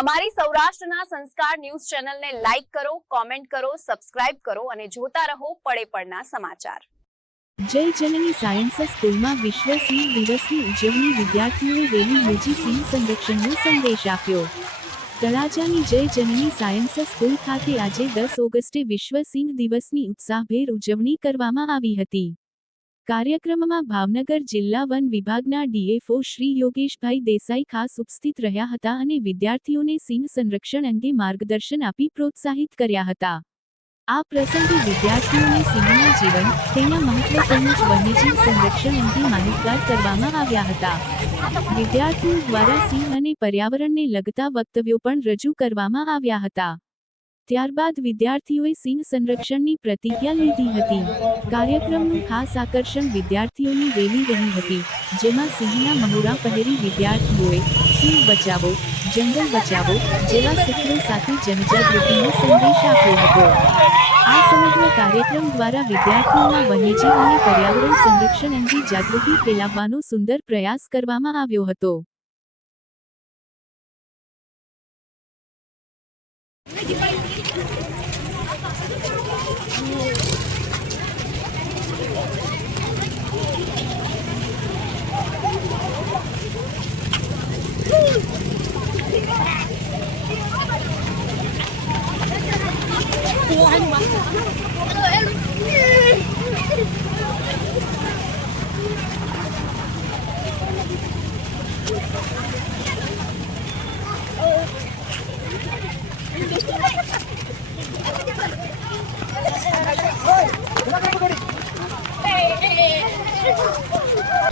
અમારી સૌરાષ્ટ્રના સંસ્કાર ન્યૂઝ ચેનલને લાઈક કરો, કોમેન્ટ કરો, સબસ્ક્રાઇબ કરો અને જોતા રહો પળે પળના સમાચાર। જય જનની સાયન્સ સ્કૂલમાં વિશ્વ સિંહ દિવસની ઉજવણી। વિદ્યાર્થીઓએ રેલી યોજી સિંહ સંરક્ષણનો સંદેશ આપ્યો। તળાજાની જય જનની સાયન્સ સ્કૂલ ખાતે આજે 10 ઓગસ્ટે વિશ્વ સિંહ દિવસની ઉત્સાહભેર ઉજવણી કરવામાં આવી હતી। કાર્યક્રમમાં ભાવનગર જિલ્લા વન વિભાગના ડીએફઓ શ્રી યોગેશભાઈ દેસાઈ ખાસ ઉપસ્થિત રહ્યા હતા અને વિદ્યાર્થીઓને સિંહ સંરક્ષણ અંગે માર્ગદર્શન આપી પ્રોત્સાહિત કર્યા હતા। આ પ્રસંગે વિદ્યાર્થીઓને સિંહના જીવન, તેના મહત્વ તેમજ વન્યજીવ સંરક્ષણ અંગે માહિતગાર કરવામાં આવ્યા હતા। વિદ્યાર્થીઓ દ્વારા સિંહ અને પર્યાવરણને લગતા વક્તવ્યો પણ રજૂ કરવામાં આવ્યા હતા। ત્યારબાદ વિદ્યાર્થીઓએ સિંહ સંરક્ષણની પ્રતિજ્ઞા લીધી હતી। કાર્યક્રમનું ખાસ આકર્ષણ વિદ્યાર્થીઓની રેલી રહી હતી, જેમાં સિંહના મહોરા પહેરી વિદ્યાર્થીઓએ સિંહ બચાવો, જંગલ બચાવો જેવા સૂત્રો સાથે જનજાગૃતિનો સંદેશ આપ્યો હતો। આ સમગ્ર કાર્યક્રમ દ્વારા વિદ્યાર્થીઓમાં વન્યજીવ અને પર્યાવરણ સંરક્ષણ અંગે જાગૃતિ ફેલાવવાનો સુંદર પ્રયાસ કરવામાં આવ્યો હતો।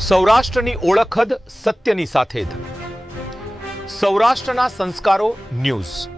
સૌરાષ્ટ્રની ઓળખ જ સત્યની સાથે જ। સૌરાષ્ટ્રના સંસ્કારો ન્યૂઝ।